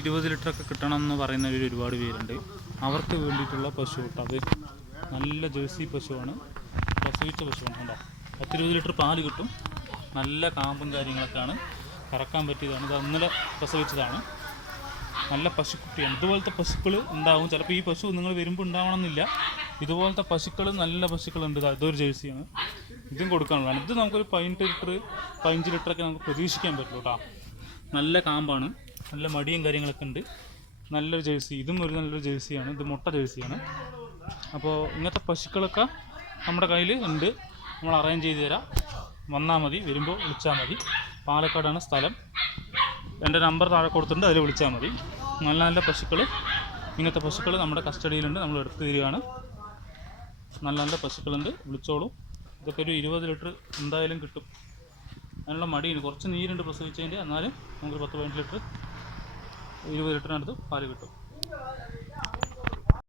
20 ലിറ്ററൊക്കെ കിട്ടണം എന്ന് പറയുന്നവർ ഒരുപാട് പേരുണ്ട്. അവർക്ക് വേണ്ടിയിട്ടുള്ള പശു കേട്ടോ. അത് നല്ല ജേഴ്സി പശുവാണ്, പ്രസവിച്ച പശുവാണ്. കണ്ടോ 10-20 ലിറ്റർ പാല് കിട്ടും. നല്ല കാമ്പും കാര്യങ്ങളൊക്കെയാണ്, കറക്കാൻ പറ്റിയതാണ്. ഇത് ഇന്നലെ പ്രസവിച്ചതാണ്. നല്ല പശുക്കുട്ടിയാണ്. ഇതുപോലത്തെ പശുക്കൾ ഉണ്ടാവും. ചിലപ്പോൾ ഈ പശു നിങ്ങൾ വരുമ്പോൾ ഉണ്ടാവണമെന്നില്ല. ഇതുപോലത്തെ പശുക്കൾ നല്ല പശുക്കളുണ്ട്. ഇതൊരു ജേഴ്സിയാണ്, ഇതും കൊടുക്കാനുള്ളതാണ്. ഇത് നമുക്കൊരു 15 ലിറ്ററൊക്കെ നമുക്ക് പ്രതീക്ഷിക്കാൻ പറ്റുള്ളൂ കേട്ടോ. നല്ല കാമ്പാണ്, നല്ല മടിയും കാര്യങ്ങളൊക്കെ ഉണ്ട്. നല്ലൊരു ജേഴ്സി, ഇതും ഒരു നല്ലൊരു ജേഴ്സിയാണ്. ഇത് മുട്ട ജേഴ്സിയാണ്. അപ്പോൾ ഇങ്ങനത്തെ പശുക്കളൊക്കെ നമ്മുടെ കയ്യിൽ ഉണ്ട്. നമ്മൾ അറേഞ്ച് ചെയ്ത് തരാം. വന്നാൽ മതി, വരുമ്പോൾ വിളിച്ചാൽ മതി. പാലക്കാടാണ് സ്ഥലം. എൻ്റെ നമ്പർ താഴെ കൊടുത്തിട്ടുണ്ട്, അതിൽ വിളിച്ചാൽ മതി. നല്ല നല്ല പശുക്കൾ, ഇങ്ങനത്തെ പശുക്കൾ നമ്മുടെ കസ്റ്റഡിയിലുണ്ട്, നമ്മൾ എടുത്തു തരികയാണ്. നല്ല നല്ല പശുക്കളുണ്ട്, വിളിച്ചോളൂ. ഇതൊക്കെ ഒരു 20 ലിറ്റർ എന്തായാലും കിട്ടും. അതിനുള്ള മടിയുണ്ട്, കുറച്ച് നീരുണ്ട് പ്രസവിച്ചതിൻ്റെ. എന്നാലും നമുക്കൊരു 10-15 ലിറ്റർ 20 ലിറ്ററിനടുത്ത് പാല് കിട്ടും.